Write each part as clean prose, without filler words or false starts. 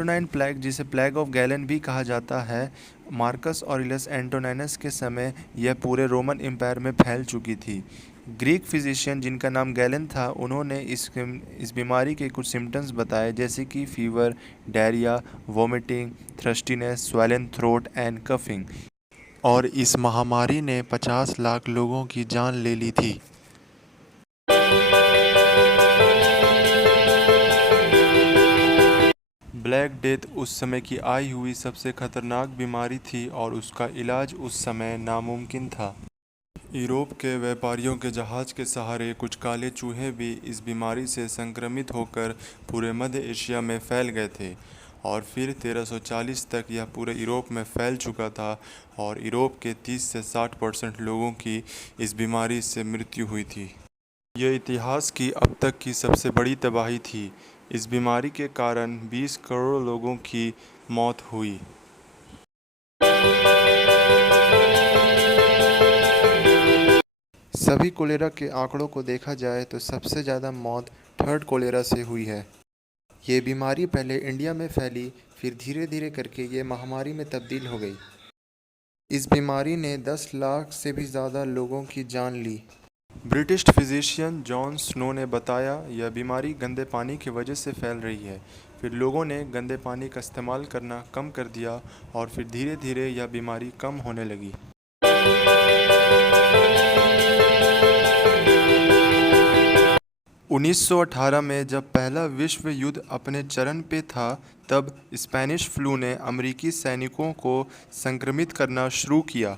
Antonine plague, जिसे plague of gallon भी कहा जाता है, मार्कस ऑरेलियस एंटोनिनस के समय यह पूरे रोमन एम्पायर में फैल चुकी थी। ग्रीक फिजिशियन जिनका नाम गैलन था, उन्होंने इस बीमारी के कुछ सिम्टम्स बताए, जैसे कि fever, diarrhoea, vomiting, thirstiness, swollen throat and coughing. और इस महामारी ने 50 लाख लोगों की जान ले ली थी। ब्लैक डेथ उस समय की आई हुई सबसे खतरनाक बीमारी थी और उसका इलाज उस समय नामुमकिन था। यूरोप के व्यापारियों के जहाज़ के सहारे कुछ काले चूहे भी इस बीमारी से संक्रमित होकर पूरे मध्य एशिया में फैल गए थे और फिर 1340 तक यह पूरे यूरोप में फैल चुका था और यूरोप के 30 से 60% लोगों की इस बीमारी से मृत्यु हुई थी। यह इतिहास की अब तक की सबसे बड़ी तबाही थी। इस बीमारी के कारण 20 करोड़ लोगों की मौत हुई। सभी कोलेरा के आंकड़ों को देखा जाए तो सबसे ज़्यादा मौत थर्ड कोलेरा से हुई है। ये बीमारी पहले इंडिया में फैली, फिर धीरे धीरे करके ये महामारी में तब्दील हो गई। इस बीमारी ने 10 लाख से भी ज़्यादा लोगों की जान ली। ब्रिटिश फिजिशियन जॉन स्नो ने बताया, यह बीमारी गंदे पानी की वजह से फैल रही है। फिर लोगों ने गंदे पानी का इस्तेमाल करना कम कर दिया और फिर धीरे धीरे यह बीमारी कम होने लगी। 1918 में जब पहला विश्व युद्ध अपने चरम पे था, तब स्पेनिश फ्लू ने अमेरिकी सैनिकों को संक्रमित करना शुरू किया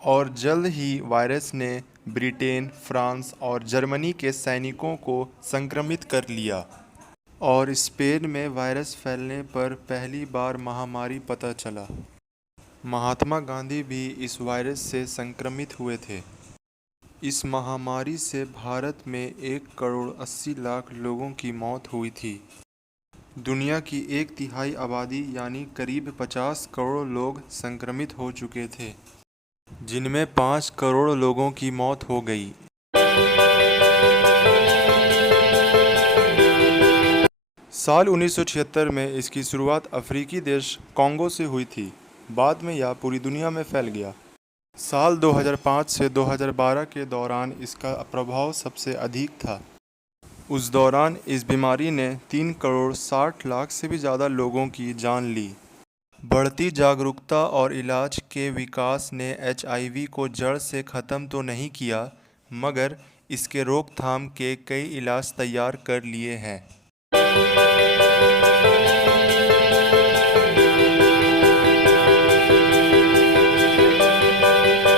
और जल्द ही वायरस ने ब्रिटेन, फ्रांस और जर्मनी के सैनिकों को संक्रमित कर लिया और स्पेन में वायरस फैलने पर पहली बार महामारी पता चला। महात्मा गांधी भी इस वायरस से संक्रमित हुए थे। इस महामारी से भारत में 1 करोड़ 80 लाख लोगों की मौत हुई थी। दुनिया की 1/3 आबादी यानी करीब 50 करोड़ लोग संक्रमित हो चुके थे, जिनमें 5 करोड़ लोगों की मौत हो गई। साल 1976 में इसकी शुरुआत अफ्रीकी देश कॉन्गो से हुई थी। बाद में यह पूरी दुनिया में फैल गया। साल 2005 से 2012 के दौरान इसका प्रभाव सबसे अधिक था। उस दौरान इस बीमारी ने 3 करोड़ 60 लाख से भी ज़्यादा लोगों की जान ली। बढ़ती जागरूकता और इलाज के विकास ने HIV को जड़ से ख़त्म तो नहीं किया, मगर इसके रोकथाम के कई इलाज तैयार कर लिए हैं।